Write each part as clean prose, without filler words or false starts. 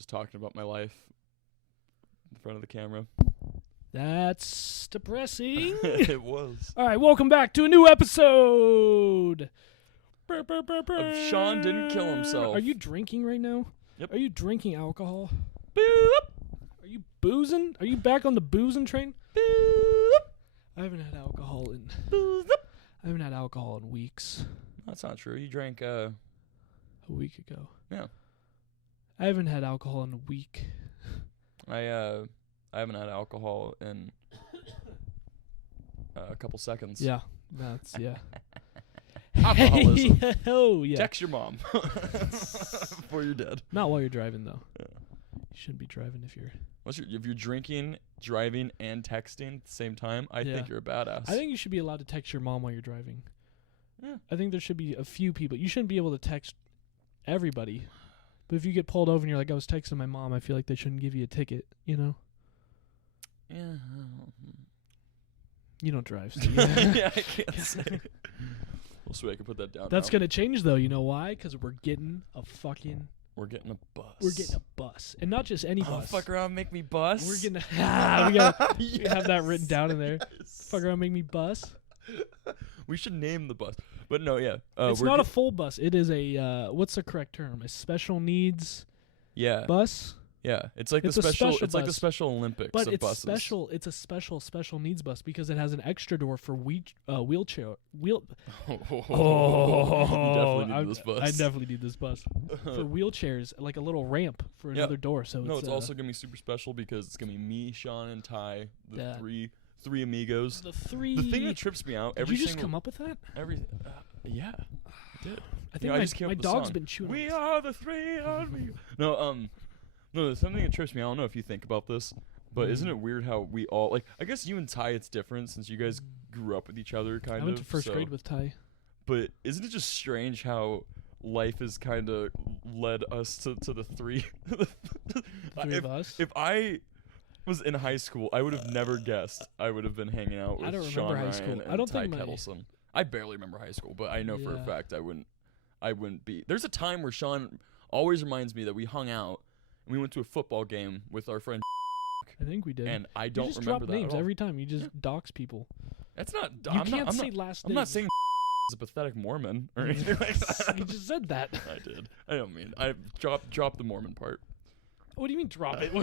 just talking about my life in front of the camera. That's depressing. It was. All right, welcome back to a new episode. Of Sean Didn't Kill Himself. Are you drinking right now? Yep. Are you drinking alcohol? Boop. Are you boozing? Are you back on the boozing train? Boop. I haven't had alcohol in. Boop. I haven't had alcohol in weeks. That's not true. You drank. A week ago. Yeah. I haven't had alcohol in a week. I haven't had alcohol in a couple seconds. Yeah. That's yeah. Alcoholism. Oh yeah. Text your mom before you're dead. Not while you're driving though. Yeah. You shouldn't be driving if you're. If you're drinking, driving, and texting at the same time, I think you're a badass. I think you should be allowed to text your mom while you're driving. Yeah. I think there should be a few people. You shouldn't be able to text everybody. But if you get pulled over and you're like, I was texting my mom, I feel like they shouldn't give you a ticket, you know? Yeah. You don't drive, so Yeah, I can't say. Well, so I can put that down. That's going to change, though. You know why? Because we're getting a fucking... We're getting a bus. We're getting a bus. And not just any bus. Fuck around, make me bus. We're getting a... we gotta Yes. have that written down in there. Yes. Fuck around, make me bus. We should name the bus. But no, yeah. It's not a full bus. It is a... what's the correct term? A special needs bus? Yeah, it's like It's the a special. special It's like the bus. Special Olympics But of it's buses. special. It's a special needs bus because it has an extra door for wheelchair. You definitely need this bus. I definitely need this bus for wheelchairs, like a little ramp for another door. So no, it's also gonna be super special because it's gonna be me, Sean, and Ty, the Yeah. three amigos. the three. The thing that trips me out Did every you just single come up with that? yeah, I did. I think I just came my up with the dog's song. been chewing. We on are the three amigos. No, there's something that trips me out. I don't know if you think about this, but isn't it weird how we all like? I guess you and Ty, it's different since you guys grew up with each other, kind of. I went to first grade with Ty. But isn't it just strange how life has kind of led us to the three? Three of us. If I was in high school, I would have never guessed I would have been hanging out with I don't Sean remember high Ryan school. and I don't Ty think Kettleson. I barely remember high school, but I know for a Yeah. fact I wouldn't be. There's a time where Sean always reminds me that we hung out and we went to a football game with our friend. I think we did. And I you don't just remember drop that names at all. every time. You just dox people. That's not. You can't say last names. I'm not saying is a pathetic Mormon or anything like that. You just said that. I did. I don't mean. I dropped the Mormon part. What do you mean drop it? No,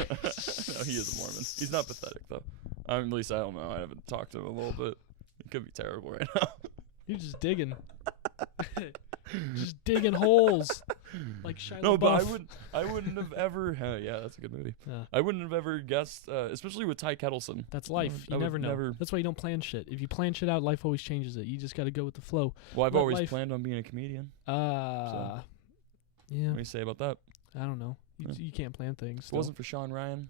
he is a Mormon. He's not pathetic though. At least I don't know. I haven't talked to him a little bit. He could be terrible right now. You're just digging. Just digging holes. Like Shia No, but LaBeouf. I wouldn't have ever. Yeah, that's a good movie. Yeah. I wouldn't have ever guessed, especially with Ty Kettleson. That's life. I You would never know. never- That's why you don't plan shit. If you plan shit out, life always changes it. You just got to go with the flow. Well, I've Let always life- planned on being a comedian. Yeah. What do you say about that? I don't know. Yeah. You can't plan things. If it still. wasn't for Sean Ryan,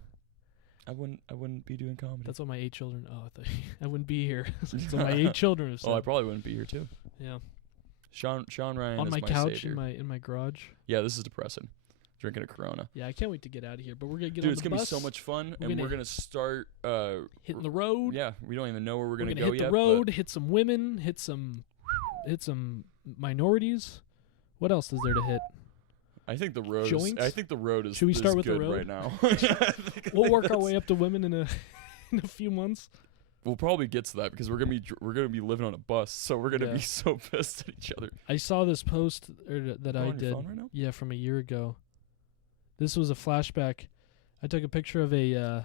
I wouldn't be doing comedy. That's what my 8 children. Oh, I, thought I wouldn't be here. That's what my 8 children have said. Oh, I probably wouldn't be here too. Yeah. Sean Ryan On is my my couch savior. in my garage. Yeah, this is depressing. Drinking a Corona. Yeah, I can't wait to get out of here. But we're gonna get Dude, on it's the gonna bus. be so much fun, We're and gonna we're gonna start hitting the road. Yeah, we don't even know where we're We're gonna gonna go hit yet. the road, hit some women, hit some minorities. What else is there to hit? I think the road. Joints? I think the road is. Should we start is with the good road? right now? We'll work our way up to women in a few months. We'll probably get to that because we're gonna be living on a bus, so we're gonna Yeah. be so pissed at each other. I saw this post that You I on your did. phone right now? Yeah, from a year ago. This was a flashback. I took a picture of a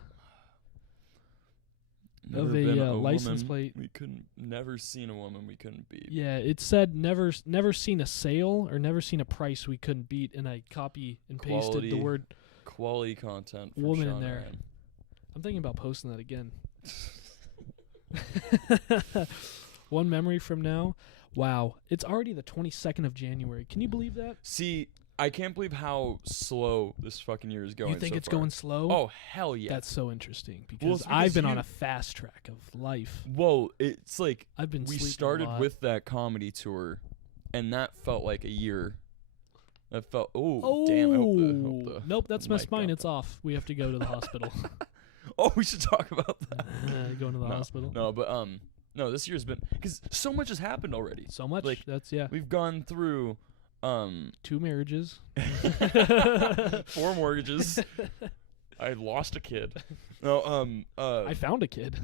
Never a, been license woman plate. We couldn't. Never seen a woman we couldn't beat. yeah. It said never seen a sale or never seen a price we couldn't beat, and I copy and pasted the Quality word Quality content. From woman Sean in there. Ryan. I'm thinking about posting that again. One memory from now. Wow, it's already the 22nd of January. Can you believe that? See, I can't believe how slow this fucking year is going. You think so it's far. going slow? Oh hell yeah! That's so interesting because, Well, it's because I've been on you- a fast track of life. Whoa, it's like I've been we sleeping a started lot. with that comedy tour, and that felt like a year. That felt. Oh, damn! I hope the Nope, that's mic my spine. got It's off. We have to go to the hospital. Oh, we should talk about that. Going to the No, hospital. No, but no, this year's been because so much has happened already. So much. Like, That's yeah. We've gone through 2 marriages. 4 mortgages. I lost a kid. No, I found a kid.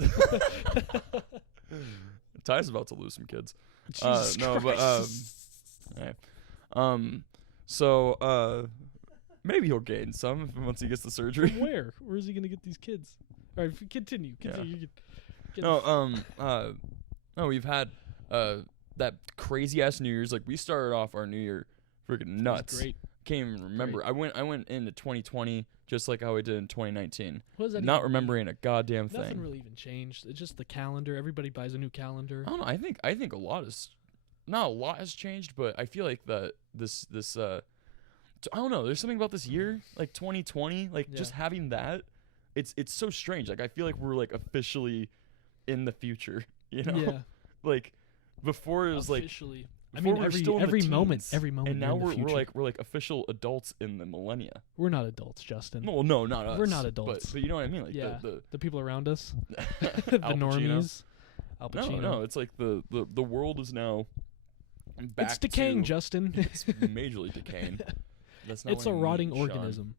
Ty's about to lose some kids. Jesus no, Christ. but so maybe he'll gain some once he gets the surgery. Where is he gonna get these kids? All right, continue. Yeah. Get No, we've had that crazy ass New Year's. Like we started off our New Year freaking nuts. Great. Can't even remember. Great. I went into 2020 just like how I did in 2019. What does that Not even remembering a goddamn mean? thing. Nothing really even changed. It's just the calendar. Everybody buys a new calendar. I don't know. I think a lot is not a lot has changed, but I feel like this I don't know. There's something about this year, like 2020, like just having that. It's so strange. Like I feel like we're like officially in the future. You know, Yeah. like before it was Officially. like. I mean, before we were still in every the moment, teens, every moment. and now we're in the future. we're like official adults in the millennia. We're not adults, Justin. No, not us. We're not adults. But you know what I mean? Like Yeah. the The people around us, Al the Pacino. normies. Al Pacino. No, it's like the world is now back It's decaying, to, Justin. It's majorly decaying. That's not It's what a I rotting mean, Sean. organism.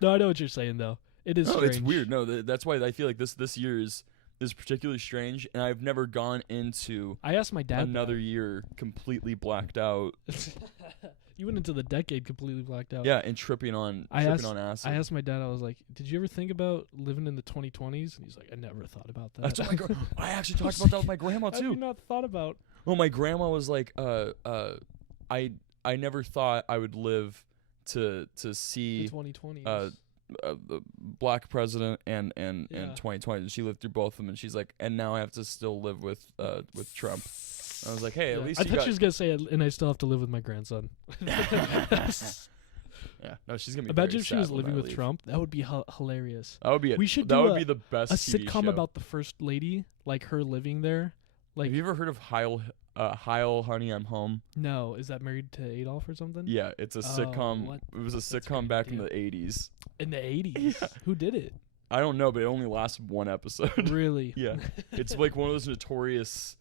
No, I know what you're saying though. It is. No, strange. it's weird. No, that's why I feel like this year is particularly strange, and I've never gone into I asked my dad another year completely blacked out. You went into the decade completely blacked out. Yeah, and tripping on acid. I asked my dad. I was like, "Did you ever think about living in the 2020s?s?" And he's like, "I never thought about that." That's what I actually talked about that with my grandma Have too. you not thought about? Well, my grandma was like, I never thought I would live to The see 2020s. the black president and Yeah. 2020. And she lived through both of them, and she's like, and now I have to still live with Trump. I was like, hey, at least I you thought got. she was gonna say, and I still have to live with my grandson. Yeah, no, she's gonna be. Imagine very if she was sad when living I with leave. Trump. That would be hilarious. That would be. We should that do would a- be the best A TV sitcom show. about the first lady, like her living there. Like, Have you ever heard of Heil, Honey, I'm Home? no, is that Married to Adolf or something? Yeah, it's a sitcom. what? It was a That's a sitcom great back in idea. the 80s. In the 80s. Yeah. Who did it? I don't know, but it only lasted one episode. Really? Yeah, it's like one of those notorious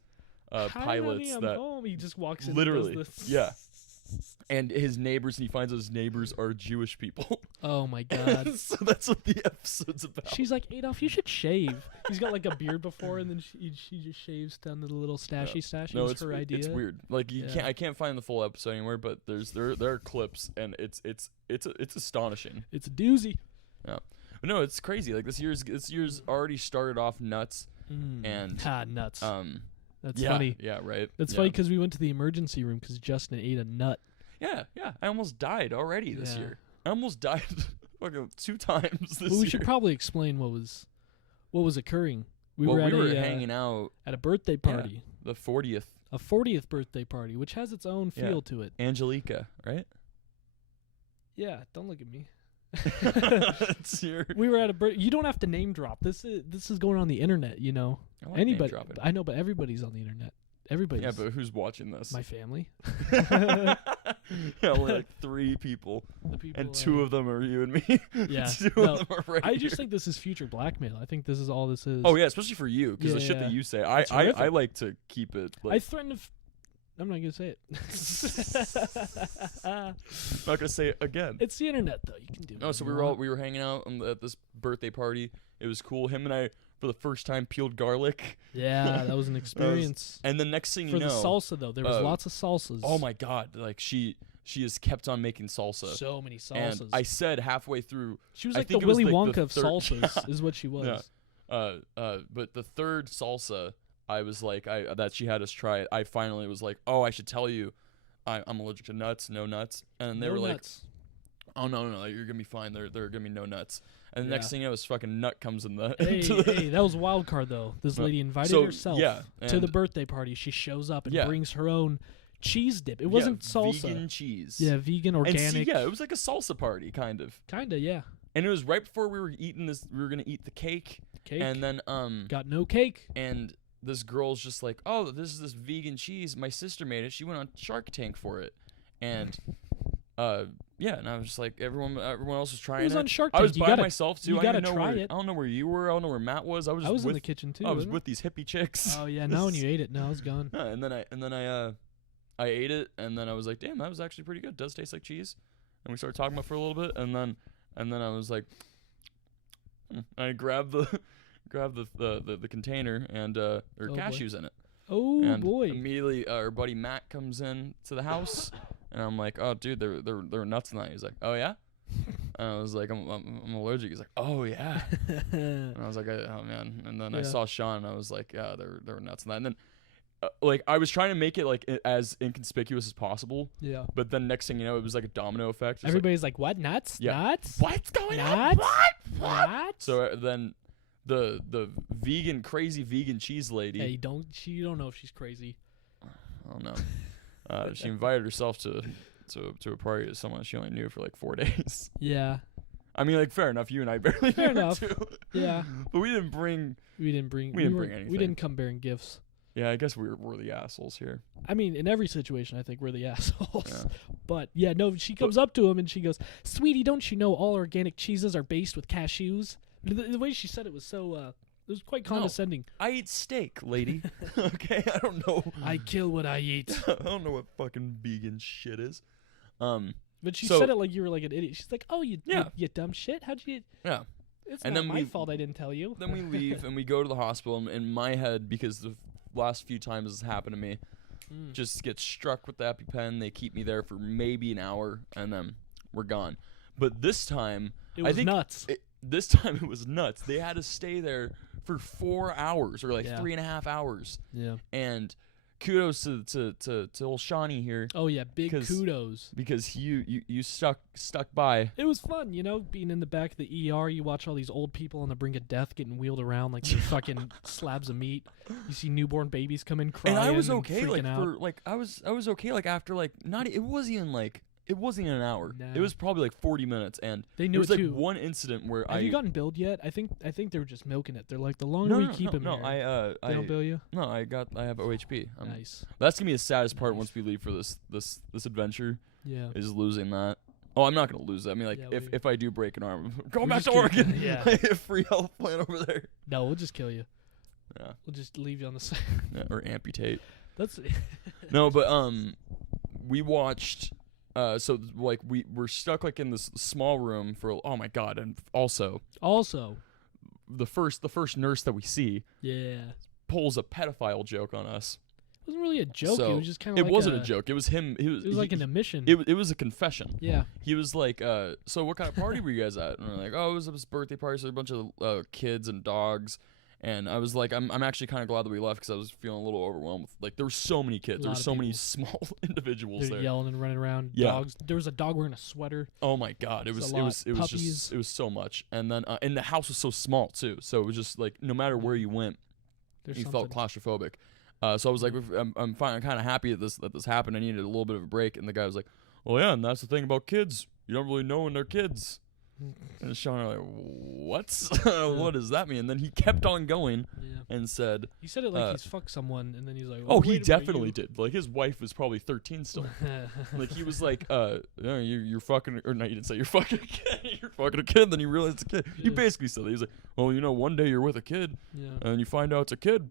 Hi, pilots honey, I'm that home. He just walks in literally, and does this. yeah. And his neighbors, and he finds his neighbors are Jewish people. Oh my god. So that's what the episode's about. She's like, Adolf, you should shave. He's got like a beard before, and then she just shaves down to the little stashy stash. No, It was it's her idea. it's weird. Like Yeah. I can't find the full episode anywhere, but there are clips, and it's astonishing. It's a doozy. But no, it's crazy. Like this year's already started off nuts, and Nuts. That's yeah, funny. Yeah, right. That's yeah. funny because we went to the emergency room because Justin ate a nut. Yeah. I almost died already this Yeah. year. I almost died fucking 2 times this Well, we year. should probably explain what was occurring. We we were were at hanging out at a birthday Yeah. party, the 40th. a 40th birthday party, which has its own Yeah. feel to it. Angelica, right? Yeah, don't look at me. It's your. We were at a you don't have to name drop. This is going on the internet, you know. I like name Anybody, dropping. I know, but everybody's on the internet. Everybody's. Yeah, but who's watching this? my family. Yeah, only like 3 people, The people and 2 of them are you and me. Yeah, 2 no, of them are right I here. just think this is future blackmail. I think this is all this is. Oh yeah, especially for you, because the shit Yeah. that you say, It's I horrific. like to keep it. I Like, threatened to. I'm not gonna say it. I'm not gonna say it again. It's the internet, though. You can do. No, what so you we want. were hanging out at this birthday party. It was cool. Him and I, for the first time, peeled garlic. Yeah, that was an experience. And the next thing For you know, the salsa, though, there was uh, lots of salsas. oh my god, like she has kept on making salsa. So many And salsas. I said halfway through, she was I like the think it was Willy like Wonka the of third- salsas, is what she was. Yeah. But the third salsa, I was like, that she had us try it. I finally was like, oh, I should tell you, I'm allergic to nuts, no nuts. And they No were like, nuts. oh no, you're gonna be fine. There are gonna be no nuts. And the Yeah. next thing you know, this fucking nut comes in the. Hey, into the hey, that was a wild card though. This No. lady invited So, herself yeah, to the and- birthday party. She shows up and Yeah. brings her own cheese dip. It wasn't salsa. Vegan cheese. Yeah, vegan, And organic. see, yeah, it was like a salsa party, kind of. Kinda, yeah. And it was right before we were eating this. We were gonna eat the cake, Cake. and then Got no cake. and this girl's just like, oh, this is this vegan cheese. My sister made it. She went on Shark Tank for it, and yeah, and I was just like, everyone else was trying It was it. on Shark I was Tank. by myself too. You I gotta didn't know try where, it. I don't know where you were. I don't know where Matt was. I was in with the kitchen too. I was wasn't with these hippie chicks. I? Oh yeah, now when you ate it, now it's gone. Yeah, and then I ate it, and then I was like, damn, that was actually pretty good. It does taste like cheese. And we started talking about it for a little bit, and then I was like, I grabbed the container, and there were cashews in it. Oh and boy! Immediately, our buddy Matt comes in to the house, and I'm like, oh dude, there were nuts in that. He's like, oh yeah. And I was like, I'm allergic. He's like, oh yeah. And I was like, oh man. And then I saw Sean, and I was like, yeah, there were nuts in that. And then like I was trying to make it like as inconspicuous as possible. Yeah. But then next thing you know, it was like a domino effect. Everybody's like, what? Nuts? Yeah. Nuts? What's going on? What? So then the crazy vegan cheese lady. Hey, you don't know if she's crazy. I don't know. She invited herself to a party to someone she only knew for like 4 days. Yeah. I mean, like, fair enough. You and I barely knew her too. Yeah. But we didn't bring anything. We didn't come bearing gifts. Yeah, I guess we're the assholes here. I mean, in every situation, I think we're the assholes. Yeah. But yeah, no, she comes up to him and she goes, "Sweetie, don't you know all organic cheeses are based with cashews?" The way she said it was so, it was quite condescending. No, I eat steak, lady. Okay, I don't know. I kill what I eat. I don't know what fucking vegan shit is. But she said it like you were like an idiot. She's like, "Oh, you dumb shit. How'd you?" Yeah. It's not my fault I didn't tell you. Then we leave and we go to the hospital. And in my head, because the last few times this happened to me, just get struck with the EpiPen. They keep me there for maybe an hour, and then we're gone. But this time, it was nuts. This time it was nuts. They had to stay there for 4 hours or like 3.5 hours. Yeah. And kudos to old Shawnee here. Oh yeah, big kudos. Because you stuck by. It was fun, being in the back of the ER. You watch all these old people on the brink of death getting wheeled around like they're fucking slabs of meat. You see newborn babies come in crying. And I was okay, out. I was okay, like after like not. It wasn't even an hour. Nah. It was probably like 40 minutes, and they knew there was it like too. one incident where Have you gotten billed yet? I think they were just milking it. They're like, the longer we keep him here, they don't bill you. No, I have OHP. Nice. That's gonna be the saddest part once we leave for this adventure. Yeah, is losing that. Oh, I'm not gonna lose that. I mean, like if I do break an arm, going back to Oregon. Yeah, free health plan over there. No, we'll just kill you. Yeah, we'll just leave you on the side. Yeah, or amputate. That's no, but we watched. So like we're stuck like in this small room for oh my god, and also the first nurse that we see pulls a pedophile joke on us. It wasn't really a joke. So it was just kind of. It wasn't a joke. It was him. It was like an admission. It was a confession. Yeah. He was like, so what kind of party were you guys at? And we're like, oh, it was his birthday party. So a bunch of kids and dogs. And I was like, I'm actually kind of glad that we left because I was feeling a little overwhelmed. With, like, there were so many kids. There were so many small individuals there. Yelling and running around. Yeah. Dogs. There was a dog wearing a sweater. Oh my god, it was so much. And then and the house was so small too. So it was just like no matter where you went, you felt claustrophobic. So I was like, I'm fine. I'm kind of happy that this happened. I needed a little bit of a break. And the guy was like, well, yeah, and that's the thing about kids. You don't really know when they're kids. And Sean and I were like, what? What does that mean? And then he kept on going and said... He said it like he's fucked someone, and then he's like... Oh, he definitely did. Like, his wife was probably 13 still. Like, he was like, you're fucking... Or no, he didn't say you're fucking a kid. You're fucking a kid, and then you realize it's a kid. Yeah. He basically said that. He was like, well, one day you're with a kid, and then you find out it's a kid.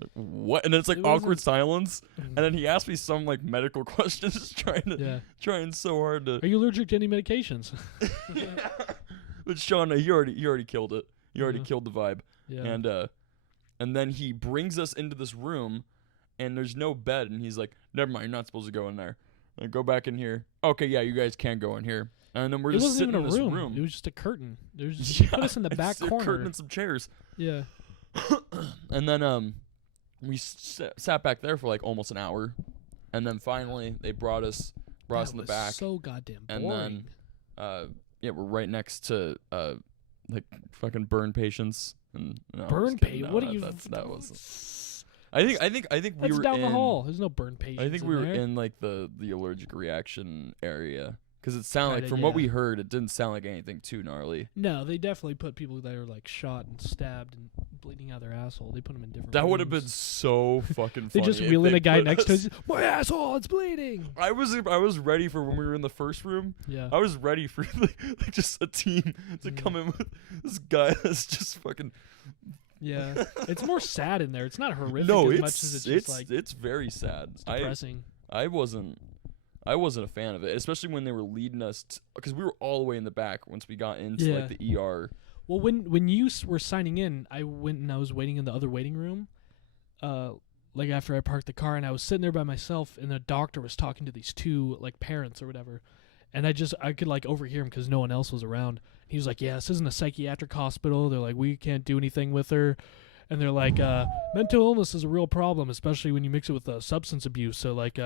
Like, what? And then it's like awkward silence. And then he asked me some like medical questions, trying so hard to. Are you allergic to any medications? But Sean, you already killed it. You already killed the vibe. Yeah. And then he brings us into this room, and there's no bed, and he's like, "Never mind, you're not supposed to go in there. Go back in here." Okay, yeah, you guys can go in here. And then we're just sitting in this room. It was just a curtain. There's just put us in the back corner. A curtain and some chairs. Yeah. And then we sat back there for like almost an hour, and then finally they brought us in the back. So goddamn boring. And then we're right next to like fucking burn patients. And burn patients? What are you? That was. I think we were down the hall. There's no burn patients. I think we were in like the allergic reaction area Because it sounded like, Kinda, from what yeah. we heard, it didn't sound like anything too gnarly. No, they definitely put people that are like shot and stabbed and bleeding out their asshole. They put them in different. That would have rooms. been so fucking They funny. just if wheel in they a guy put next to us- us. My asshole, it's bleeding. I was ready for when we were in the first room. Yeah. I was ready for like just a team to come in with this guy that's just fucking. Yeah. It's more sad in there. It's not horrific No, as it's much as it's just like it's very sad. depressing. I wasn't a fan of it, especially when they were leading us because we were all the way in the back once we got into like the ER. Well, when you were signing in, I went and I was waiting in the other waiting room. Like after I parked the car, and I was sitting there by myself, and the doctor was talking to these two like parents or whatever, and I could like overhear him because no one else was around. He was like, "Yeah, this isn't a psychiatric hospital. They're like, we can't do anything with her." And they're like, mental illness is a real problem, especially when you mix it with substance abuse. So like,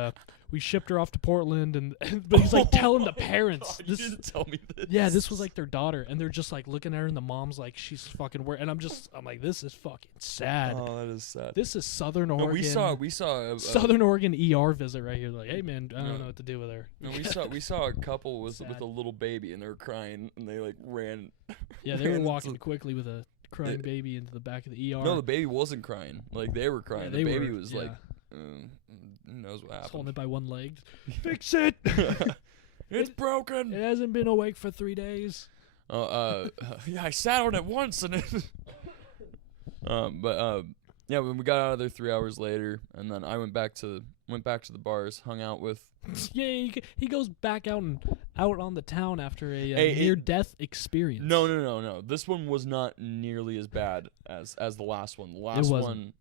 we shipped her off to Portland, and but he's like telling the parents. God, you didn't tell me this. Yeah, this was like their daughter, and they're just like looking at her, and the mom's like, she's fucking weird. And I'm like, this is fucking sad. Oh, that is sad. This is Southern Oregon. No, we saw Southern Oregon ER visit right here. Like, hey man, I don't know what to do with her. No, we saw a couple with Sad. a little baby, and they were crying, and they like ran. Yeah, they were ran walking into- quickly with a crying baby into the back of the ER. No, the baby wasn't crying. Like they were crying. Yeah, the they baby were, was yeah. like, who knows what Just holding happened. it by one leg. Fix it. It's broken. It hasn't been awake for 3 days. Yeah, I sat on it once, and it. Yeah, when we got out of there 3 hours later, and then I went back to the bars, hung out with. Yeah, he goes back out on the town after a Hey, near-death experience. No. This one was not nearly as bad as the last one. The last wasn't. one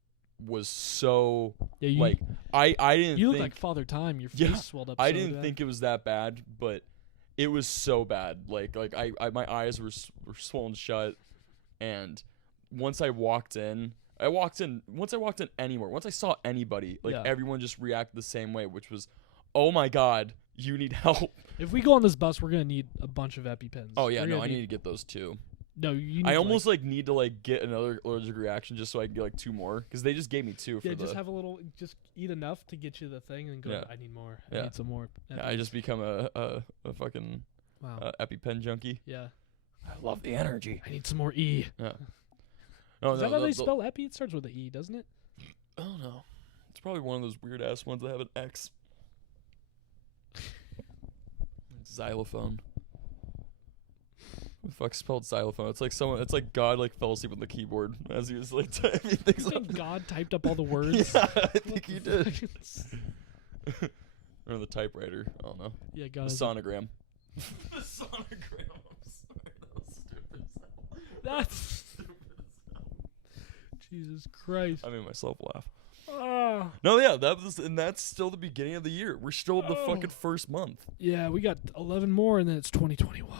was so Yeah, you, like I didn't. you think, look like Father Time. Your face Yeah, swelled up. I so didn't bad. think it was that bad, but it was so bad. Like I my eyes were swollen shut, and once I walked in anywhere, once I saw anybody, like Yeah. everyone just reacted the same way, which was, oh my god, you need help. If we go on this bus, we're gonna need a bunch of EpiPens. Oh yeah, We're no, gonna I need to get those too. No, you need I almost like need to like get another allergic reaction just so I can get like 2 more, because they just gave me 2 for yeah, the. just have a little, just eat enough to get you the thing, and go. Yeah. I need more. I Yeah. need some more. Yeah, I just become a fucking Wow. EpiPen junkie. Yeah. I love the energy. I need some more E. Yeah. Oh, Is that how they spell Epi? It starts with an E, doesn't it? I don't know. It's probably one of those weird ass ones that have an X. Xylophone. What the fuck spelled xylophone? It's like someone. It's like God like fell asleep on the keyboard as he was like typing things I up. think God typed up all the words. Yeah, I think he did. Or the typewriter. I don't know. Yeah, The God. sonogram. The sonogram. I'm sorry, that was stupid. That's. Jesus Christ. I made myself laugh. Ah. No, yeah, that's still the beginning of the year. We're still in the Oh. fucking first month. Yeah, we got 11 more, and then it's 2021.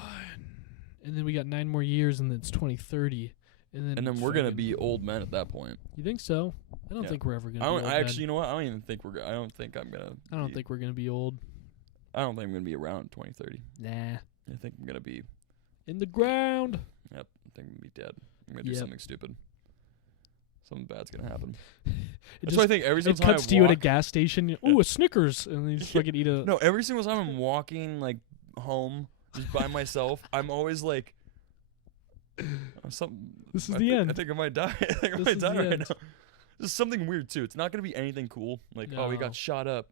And then we got 9 more years, and then it's 2030. And then We're gonna fucking- be old men at that point. You think so? I don't Yeah. think we're ever gonna. I be don't. old I actually, men. you know what? I don't even think we're. I don't think I'm gonna. I don't think we're gonna be old. I don't think I'm gonna be around in 2030. Nah. I think I'm gonna be. In the ground. Yep. I think I'm gonna be dead. I'm gonna do Yep. something stupid. Something bad's gonna happen. It That's just why I think every it single time cuts I to you at a walk- gas station. Ooh, a Snickers, and then you just fucking eat a. No, every single time I'm walking like home just by myself, I'm always like, something. This is I the think, end. I think I might die. I think I This might is die the right end. now. This is something weird too. It's not gonna be anything cool, like oh we No. got shot up,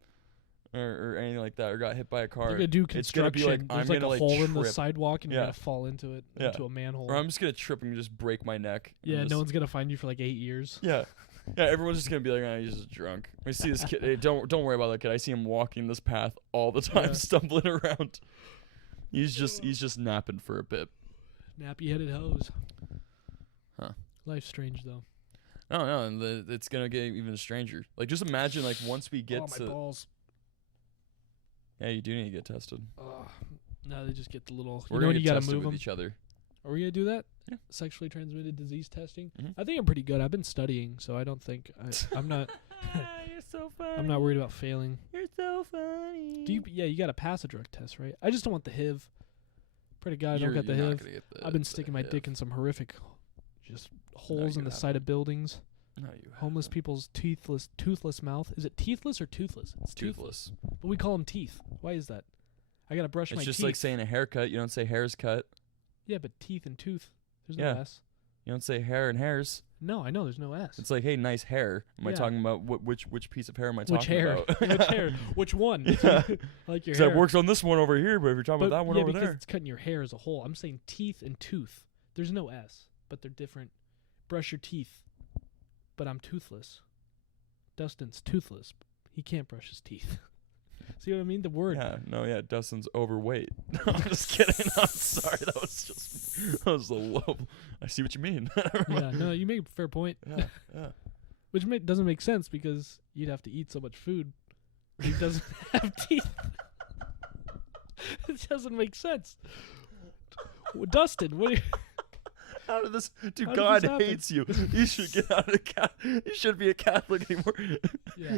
or anything like that, or got hit by a car. You're gonna do It's gonna construction. be like, There's I'm like gonna, a like, hole in the trip. sidewalk, and you're Yeah. gonna fall into it, Yeah. into a manhole. Or I'm just gonna trip and just break my neck. and Yeah, just- no one's gonna find you for like 8 years. Yeah, yeah. Everyone's just gonna be like, he's just drunk. I see this kid. Hey, don't worry about that kid. I see him walking this path all the time, Yeah. stumbling around. He's just napping for a bit. Nappy-headed hose. Huh. Life's strange though. No, and it's gonna get even stranger. Like just imagine like once we get Oh, my to. balls. Yeah, you do need to get tested. Ugh. No, they just get the little. We're You know gonna when get you gotta tested move with them. each other. Are we gonna do that? Yeah. Sexually transmitted disease testing. Mhm. I think I'm pretty good. I've been studying, so I don't think I'm not. You're so funny. I'm not worried about failing. You're so funny. Yeah, you gotta pass a drug test, right? I just don't want the HIV. Pretty God, I don't You're get the not HIV. gonna get the- I've been the sticking my HIV. dick in some horrific, just holes you in the haven't. side of buildings. No, you Homeless haven't. people's toothless mouth. Is it teethless or toothless? It's Toothless. But we call them teeth. Why is that? I gotta brush my It's just teeth. like saying a haircut. You don't say hair's cut. Yeah, but teeth and tooth. There's Yeah. no S. You don't say hair and hairs. No, I know there's no S. It's like, hey, nice hair. Am I Yeah. talking about which piece of hair am I Which talking hair? about? Which hair? Which one? I like your So hair. it works on this one over here, but if you're talking But about that one yeah, over because there. it's cutting your hair as a whole. I'm saying teeth and tooth. There's no S, but they're different. Brush your teeth. But I'm toothless. Dustin's toothless. He can't brush his teeth. See what I mean? The word. Yeah, no, yeah, Dustin's overweight. I'm just kidding. I'm sorry. That was a low. I see what you mean. Yeah, no, you make a fair point. Yeah, yeah. Which doesn't make sense because you'd have to eat so much food. He doesn't have teeth. It doesn't make sense. Well, Dustin, what are you... How did this? Dude, How did God this happen? hates you. You should get out of You shouldn't be a Catholic anymore. Yeah.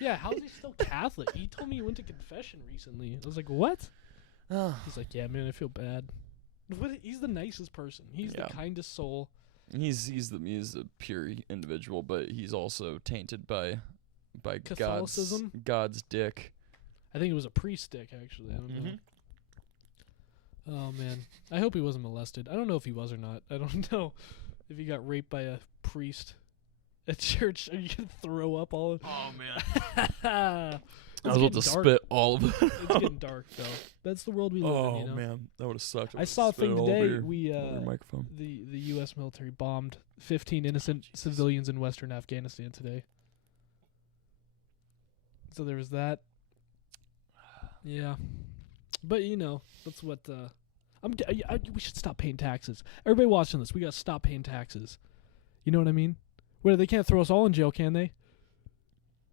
Yeah, how is he still Catholic? He told me he went to confession recently. I was like, what? He's like, yeah, man, I feel bad. He's the nicest person. He's Yeah. the kindest soul. He's a pure individual, but he's also tainted by Catholicism? God's dick. I think it was a priest stick, actually. I don't know. Oh, man. I hope he wasn't molested. I don't know if he was or not. I don't know if he got raped by a priest at church. Are you going to throw up all of Oh man. I I was about to spit all of it. It's getting dark, though. That's the world we live in, Oh you know? man, that would have sucked. I saw a Spit it thing all over today. your- We over your microphone. the U.S. military bombed 15 innocent civilians in Western Afghanistan today. So there was that. Yeah, but you know that's what. We should stop paying taxes. Everybody watching this, we gotta stop paying taxes. You know what I mean? Well, they can't throw us all in jail, can they?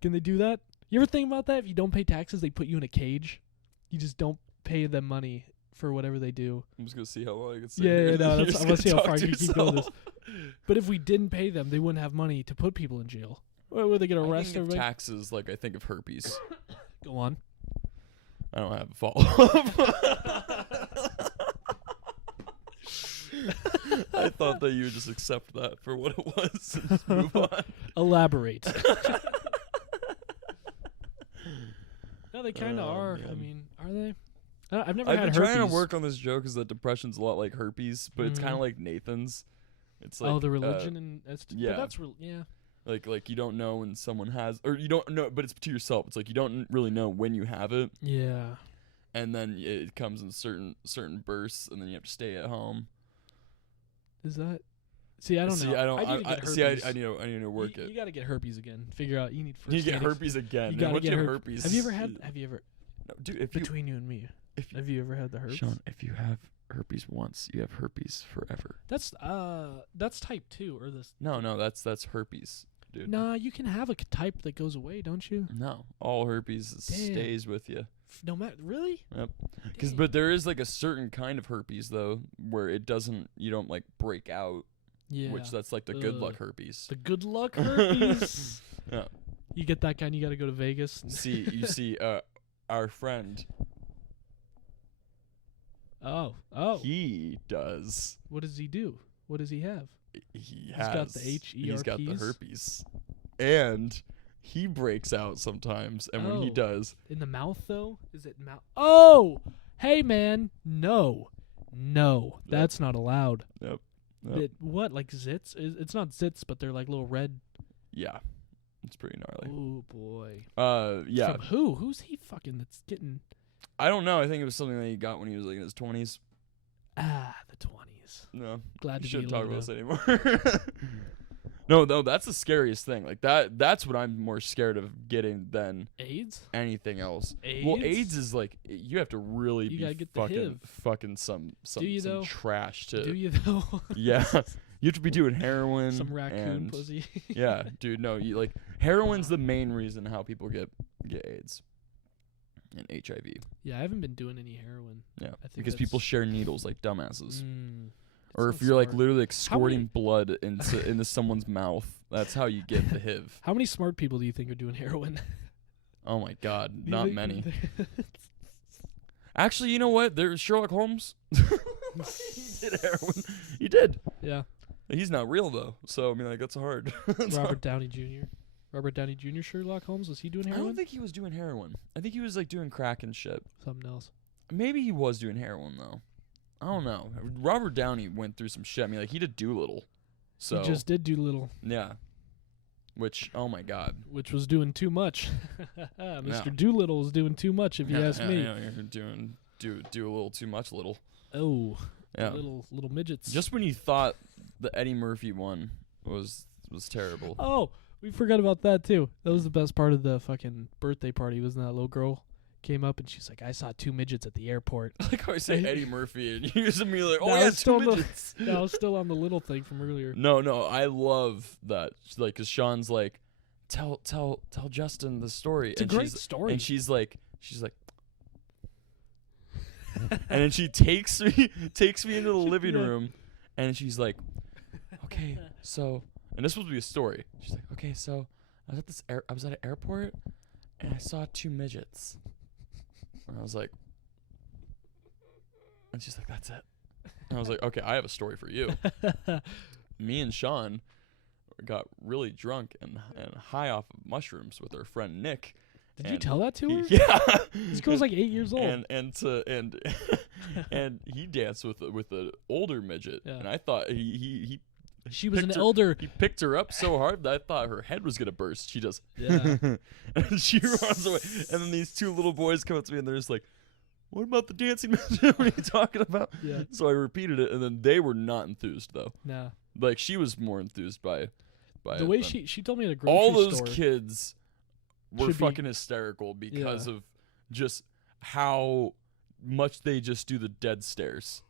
Can they do that? You ever think about that? If you don't pay taxes, they put you in a cage. You just don't pay them money for whatever they do. I'm just gonna see how long I can stay Yeah, here. yeah, no, You're that's, just I want to see gonna how far talk you to can go with yourself. this. But if we didn't pay them, they wouldn't have money to put people in jail. Were they gonna I arrest think of everybody? taxes like I think of herpes. Go on. I don't have a follow-up. I thought that you would just accept that for what it was and just move on. Elaborate. No, they kind of Oh, are. I man. mean, are they? I've never I've had been herpes. trying to work on this joke because that depression's a lot like herpes, but it's kind of Mhm. like Nathan's. It's like The religion and yeah. But that's real. Yeah. like you don't know when someone has, or you don't know, but it's to yourself. It's like you don't really know when you have it, Yeah. and then it comes in certain bursts, and then you have to stay at home. Is that? See, I don't know. I need to get see. herpes. I need to work you it. got to get herpes again. Figure out. You need first. You get aid. herpes again. You man. gotta Once get you have herpes. herpes. Have you ever had? Have you ever? No, dude. If you, Between you and me, if you, have you ever had the herpes? Sean, if you have herpes once, you have herpes forever. That's type 2 or this. No, that's herpes, dude. Nah, you can have a type that goes away, don't you? No, all herpes Damn. stays with you. No matter. Really? Yep. Dang. But there is like a certain kind of herpes though, where it doesn't. You don't like break out. Yeah. Which that's like the good luck Ugh. herpes. The good luck herpes. Yeah. You get that kind, you got to go to Vegas. You see, our friend. Oh. He does. What does he do? What does he have? He's got the He's got the HERPs? herpes, and he breaks out sometimes. And when he Oh. does, In the mouth, though? Is it mouth? Oh! Hey, man. No. That's not allowed. Yep. What? Like zits? It's not zits, but they're like little red. Yeah, it's pretty gnarly. Oh, boy. Yeah. From who? Who's he fucking that's getting... I don't know. I think it was something that he got when he was like in his 20s. the 20s. No, Glad you to be shouldn't talk alone about now. this anymore. No, that's the scariest thing. Like that's what I'm more scared of getting than AIDS? anything else. AIDS? Well, AIDS is like you have to really You be gotta get the fucking some you, though? trash to. Do you, though? Yeah, you have to be doing heroin. Some raccoon and, pussy. Yeah, dude. No, you like heroin's the main reason how people get AIDS and HIV. Yeah, I haven't been doing any heroin. Yeah, I think because people that's- share needles like dumbasses. Or Sounds if you're like smart. literally like How many- squirting blood into someone's mouth, that's how you get the HIV. How many smart people do you think are doing heroin? Oh my God, Do you not think- many. Actually, you know what? There's Sherlock Holmes. He did heroin. He did. Yeah. He's not real though, so I mean, like that's hard. That's Robert hard. Downey Jr. Robert Downey Jr. Sherlock Holmes? Was he doing I heroin? don't think he was doing heroin. I think he was like doing crack and shit. Something else. Maybe he was doing heroin though. I don't know. Robert Downey went through some shit. I mean, like he did Doolittle. So He just did Doolittle. yeah. Which, oh my God. Which was doing too much. Mr. Yeah. Doolittle is doing too much, if you ask me. Yeah, you're doing do a little too much, little. Oh, Yeah. little midgets. Just when you thought the Eddie Murphy one was terrible. Oh, we forgot about that too. That was the best part of the fucking birthday party. Wasn't that little girl came up and she's like, "I saw 2 midgets at the airport." Like how I say Eddie Murphy and you just immediately like, oh No, yeah, it's still 2 midgets. I was still on the little thing from earlier. No, I love that. Like, cause Sean's like, tell Justin the story. It's a great story. And she's like, and then she takes me into the living room, and she's like, okay, so, and this was supposed to be a story. She's like, okay, so I was at an airport, and I saw 2 midgets, and I was like, and she's like, that's it. And I was like, okay, I have a story for you. Me and Sean got really drunk and high off of mushrooms with our friend Nick. Did you tell that to her? Yeah. This girl's like 8 years old. And he danced with an older midget, Yeah. and I thought he She was an picked her- elder. He picked her up so hard that I thought her head was gonna burst. She does, Yeah. and she runs away. And then these 2 little boys come up to me and they're just like, "What about the dancing midget? What are you talking about?" Yeah. So I repeated it, and then they were not enthused though. Nah. Like she was more enthused by The it way than- she told me at a grocery all those store. kids were Should be- fucking hysterical because Yeah. of just how much they just do the dead stares.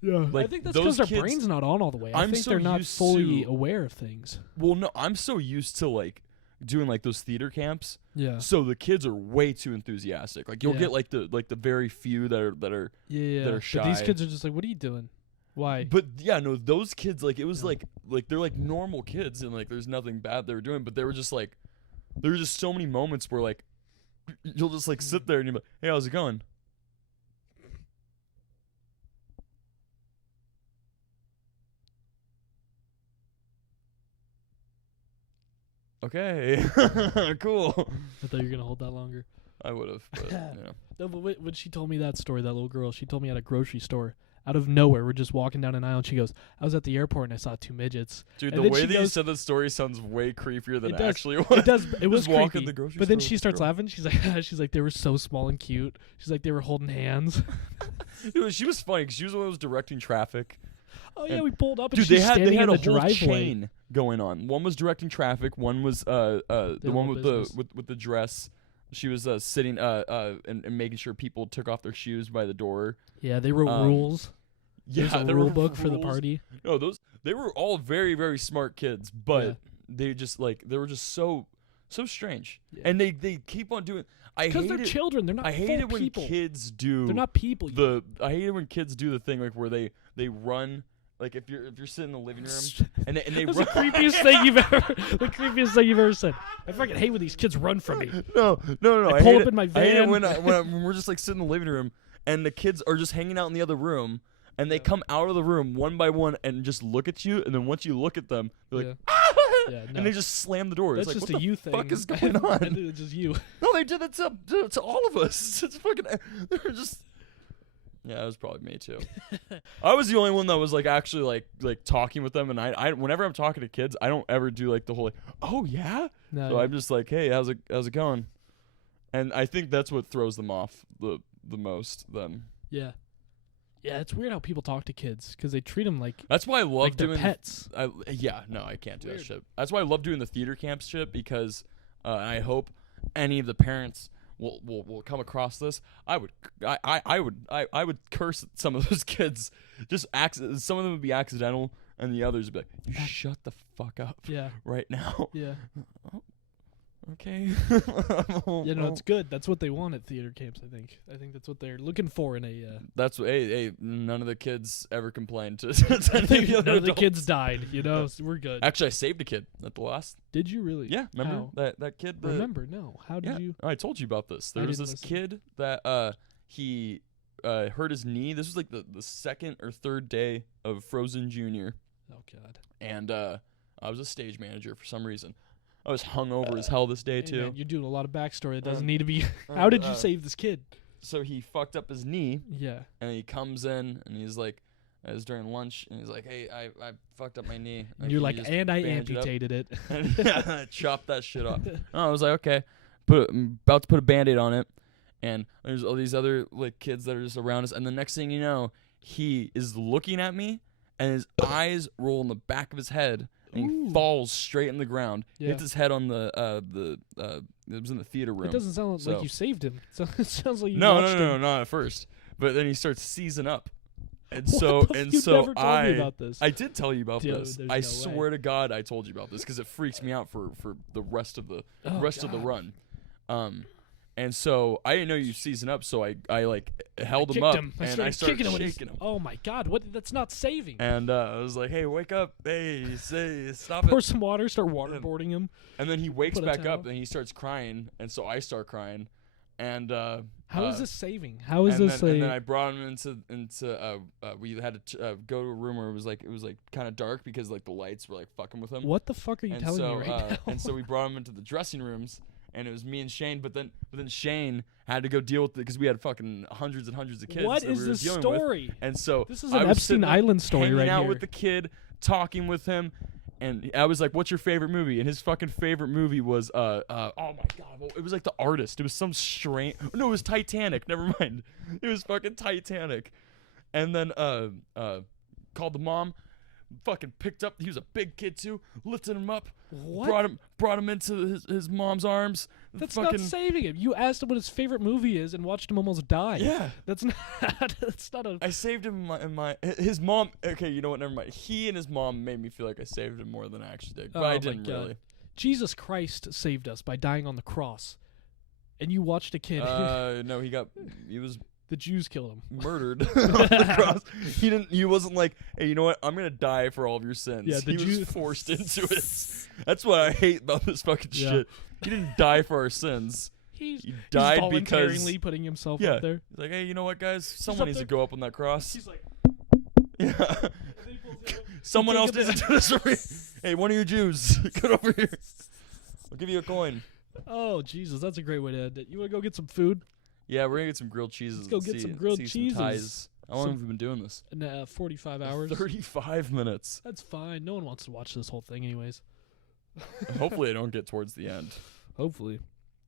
Yeah. Like, I think that's those because their kids- brain's not on all the way. I I'm think so they're not used fully to- aware of things. Well, no, I'm so used to like doing like those theater camps. Yeah. So the kids are way too enthusiastic. Like you'll Yeah. get like the very few that are Yeah. that are But these shy. kids are just like, "What are you doing? Why?" But yeah, no, those kids like it was Yeah. like they're like normal kids and like there's nothing bad they were doing, but they were just like there were just so many moments where like you'll just like sit there and you're like, "Hey, how's it going?" Okay, cool. I thought you were gonna hold that longer. I would have, but yeah. No, but when she told me that story, that little girl, she told me at a grocery store, out of nowhere, we're just walking down an aisle, and she goes, "I was at the airport and I saw 2 midgets." Dude, And the then way she that you goes- said the story sounds way creepier than It it, does. actually was. It does. It was Just walk in creepy. the grocery But then store she with starts girl. laughing. She's like, they were so small and cute. She's like, they were holding hands. Dude, she was funny because she was the one who was directing traffic. Oh yeah, And- we pulled up and Dude, she's they standing had in a the whole driveway. chain going on. One was directing traffic. One was the one whole with business. with the dress. She was sitting and making sure people took off their shoes by the door. Yeah, they wrote rules. Yeah, There's a there rule were book for the rules. party. No, they were all very very smart kids, but Yeah. they were just so strange, Yeah. and they keep on doing. I Because hate they're it. children. They're not I hate full it when people. kids do. They're not people. I hate it when kids do the thing like where they run. Like if you're sitting in the living room and they That's run. the creepiest thing you've ever. The creepiest thing you've ever said. I fucking hate when these kids run from me. No. I I pull hate up it- in my I hate it van. when we're just like sitting in the living room and the kids are just hanging out in the other room and they come out of the room one by one and just look at you, and then once you look at them, they're like, Yeah, no. and they just slam the door. That's It's like, just what a the you thing. fuck is I going on? think it's just you. No, they did it to all of us. It's fucking. They were just. Yeah, it was probably me too. I was the only one that was like actually like talking with them, and I whenever I'm talking to kids, I don't ever do like the whole like, oh yeah. No, So I'm just like, hey, how's it going? And I think that's what throws them off the most. Then yeah. Yeah, it's weird how people talk to kids because they treat them like that's why I love they're doing pets. I can't do that Weird. shit. That's why I love doing the theater camp shit because I hope any of the parents will come across this. I would curse at some of those kids. Just some of them would be accidental, and the others would be like, "You shut the fuck up Yeah, right now." yeah. Okay. Yeah, no, it's good. That's what they want at theater camps. I think that's what they're looking for in a. That's hey. None of the kids ever complained to. I any think of the other none of the adults. kids died. You know, so we're good. Actually, I saved a kid at the last. Did you really? Yeah, remember How? that kid? Remember? No. How did Yeah, you? I told you about this. There I was didn't this listen. kid that he hurt his knee. This was like the second or third day of Frozen Junior, Oh God. and I was a stage manager for some reason. I was hungover as hell this day Hey, too. man, you're doing a lot of backstory that doesn't need to be. How did you save this kid? So he fucked up his knee. Yeah. And he comes in and he's like, it was during lunch, and he's like, "Hey, I fucked up my knee." And you're like, "And I amputated it." And I chopped that shit off. And I was like, "Okay." I'm about to put a Band-Aid on it, and there's all these other like kids that are just around us, and the next thing you know, he is looking at me, and his eyes roll in the back of his head, and he falls straight in the ground. Yeah. Hits his head on it was in the theater room. It doesn't sound like you saved him. So it sounds like you no, watched him. no, not at first. But then he starts seizing up. And What so the and you so never told me about this. I did tell you about Dude, this. there's I no swear to God I told you about this because it freaks me out for the rest of the of the run. And so I didn't know you season up, so I like held him up and I started shaking him. Oh my God! What? That's not saving. And I was like, "Hey, wake up! Hey, stop it!" Pour some water. Start waterboarding him. And then he wakes Put a back towel. up and he starts crying, and so I start crying. And how is this saving? How is this? And then I brought him into we had to go to a room where it was like kind of dark because like the lights were like fucking with him. What the fuck are you telling me right now? And so we brought him into the dressing rooms, and it was me and Shane. But then Shane had to go deal with it because we had fucking hundreds and hundreds of kids. What that is we were this dealing story? With. And so This is I an was Epstein sitting there Island story hanging right out here. with the kid, talking with him. And I was like, "What's your favorite movie?" And his fucking favorite movie was oh my God, it was like The Artist. It was some strange. No, it was Titanic. Never mind. It was fucking Titanic. And then called the mom. Fucking picked up. He was a big kid too. Lifted him up. What? Brought him into his mom's arms. That's fucking, not saving him. You asked him what his favorite movie is and watched him almost die. Yeah. That's not. That's not a. I saved him in my his mom. Okay, you know what? Never mind. He and his mom made me feel like I saved him more than I actually did. But I didn't really. Jesus Christ saved us by dying on the cross, and you watched a kid. No, he was the Jews killed him. murdered on the cross. He wasn't like, "Hey, you know what? I'm gonna die for all of your sins." Yeah, he was forced into it. That's what I hate about this fucking shit. He didn't die for our sins. He died voluntarily because putting himself yeah. up there. He's like, "Hey, you know what, guys? Someone needs to go up on that cross." He's like, Yeah. Someone else needs to do this for me. Hey, one of you Jews, get over here. I'll give you a coin. oh Jesus, that's a great way to end it. You want to go get some food? Yeah, we're gonna get some grilled cheeses. Let's go get some grilled cheeses. Some ties. How long have we been doing this? 45 hours. 35 minutes. That's fine. No one wants to watch this whole thing, anyways. Hopefully, I don't get towards the end. Hopefully.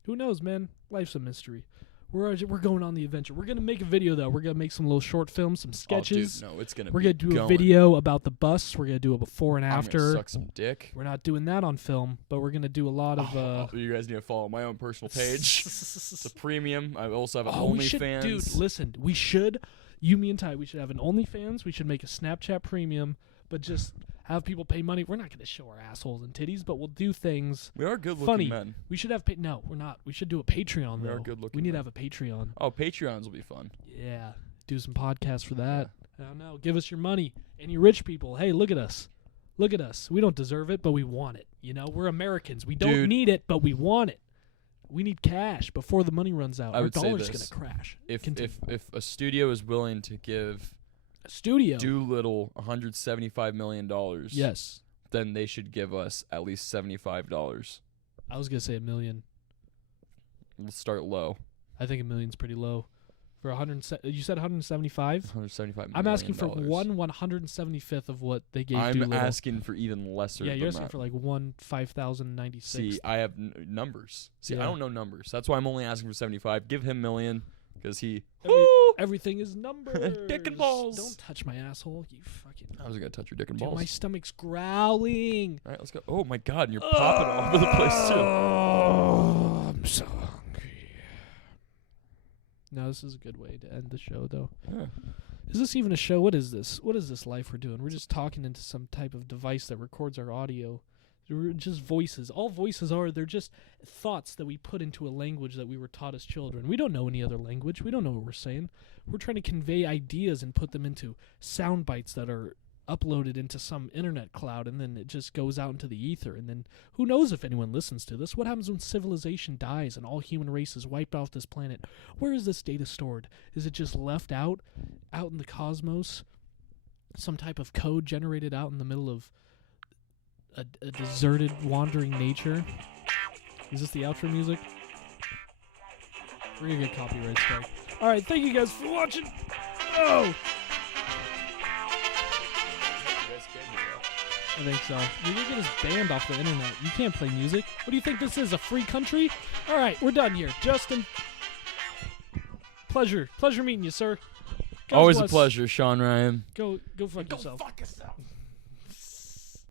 Who knows, man? Life's a mystery. We're going on the adventure. We're gonna make a video though. We're gonna make some little short films, some sketches. Oh, dude, no, it's gonna. We're gonna do a video about the bus. We're gonna do a before and after. I'm gonna suck some dick. We're not doing that on film, but we're gonna do a lot of. You guys need to follow my own personal page. It's a premium. I also have an OnlyFans. Dude, listen. We should. You, me, and Ty. We should have an OnlyFans. We should make a Snapchat premium, but just have people pay money. We're not gonna show our assholes and titties, but we'll do things. We are good-looking funny. men. We should have. No, we're not. We should do a Patreon though. We are good-looking. We need to men. have a Patreon. Oh, Patreons will be fun. Yeah, do some podcasts for that. I don't know. Give us your money. Any rich people, hey, look at us. Look at us. We don't deserve it, but we want it. You know, we're Americans. We don't need it, but we want it. We need cash before the money runs out. Our dollar's gonna crash. If a studio is willing to give a studio Doolittle $175 million, yes, then they should give us at least $75. I was gonna say $1 million. We'll start low. I think $1 million's pretty low. For 100, you said 175. 175 million. I'm asking for 1/175th of what they gave. I'm Doolittle. asking for even lesser. Yeah, you're than asking that. for like 5,096. See, I have numbers. See, Yeah. I don't know numbers. That's why I'm only asking for 75. Give him $1 million because he. Everything is numbers. Dick and balls. Don't touch my asshole, you fucking. I was gonna touch your dick and Dude, balls. my stomach's growling. All right, let's go. Oh my God, and you're popping all over the place too. Oh, I'm so hungry. No, this is a good way to end the show, though. Yeah. Is this even a show? What is this? What is this life we're doing? We're just talking into some type of device that records our audio. We're just voices. All voices are, they're just thoughts that we put into a language that we were taught as children. We don't know any other language. We don't know what we're saying. We're trying to convey ideas and put them into sound bites that are uploaded into some internet cloud, and then it just goes out into the ether, and then who knows if anyone listens to this? What happens when civilization dies and all human race is wiped off this planet? Where is this data stored? Is it just left out in the cosmos? Some type of code generated out in the middle of a deserted, wandering nature? Is this the outro music? We're gonna get copyright strike. All right, thank you guys for watching. Oh, I think so. You're gonna get us banned off the internet. You can't play music. What do you think this is? A free country? All right, we're done here. Justin, pleasure meeting you, sir. God Always a bless. pleasure, Sean Ryan. Go fuck yourself. Fuck yourself.